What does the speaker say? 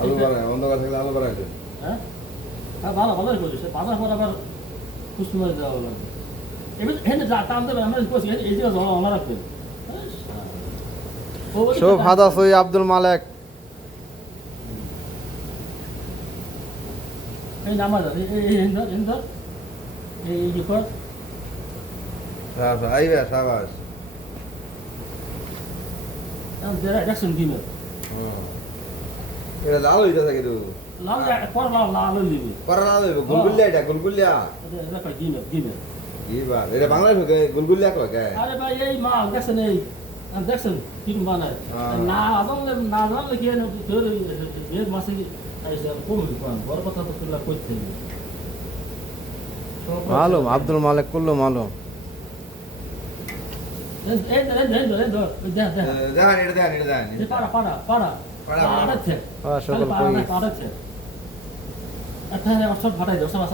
আলু বানায় অন্ধকার থাকলে আলু বানাইতে হ্যাঁ হ্যাঁ ভালো ভালোই করছে বাজার পর আবার পুষ্টি মাছ দেওয়া লাগবে এবার হেন যা টান দেবে আমরা কইছি এই যে জল অনা রাখবে শুভ হাদাস ওই আব্দুল মালেক এই নামা যা এই হেন এই যে কর আইবে সাবাস আমি যারা দেখছেন দিনে এটা লাল হইতাছে কিন্তু লাল পর লাল দিবি করা লাল হইব গুলগুলিয়া এটা গুলগুলিয়া এটা কই দিনে এবার এটা বাংলাদেশ গুলগুলিয়া কয় কে আরে ভাই এই মাল দেখছেন এই দেখছেন ঠিক বানায় না জানলে কি তোর এই মাসে আইসা কম কোন বড় কথা তো তুলা কইতে মালুম আব্দুল মালেক কুল্লু মালুম এই দেখ দেখেন এটা দেখেন এটা দেখেন এই পাড়া আছে সকল কই পাড়া আছে এখানে অসব ফাটাই দাও সব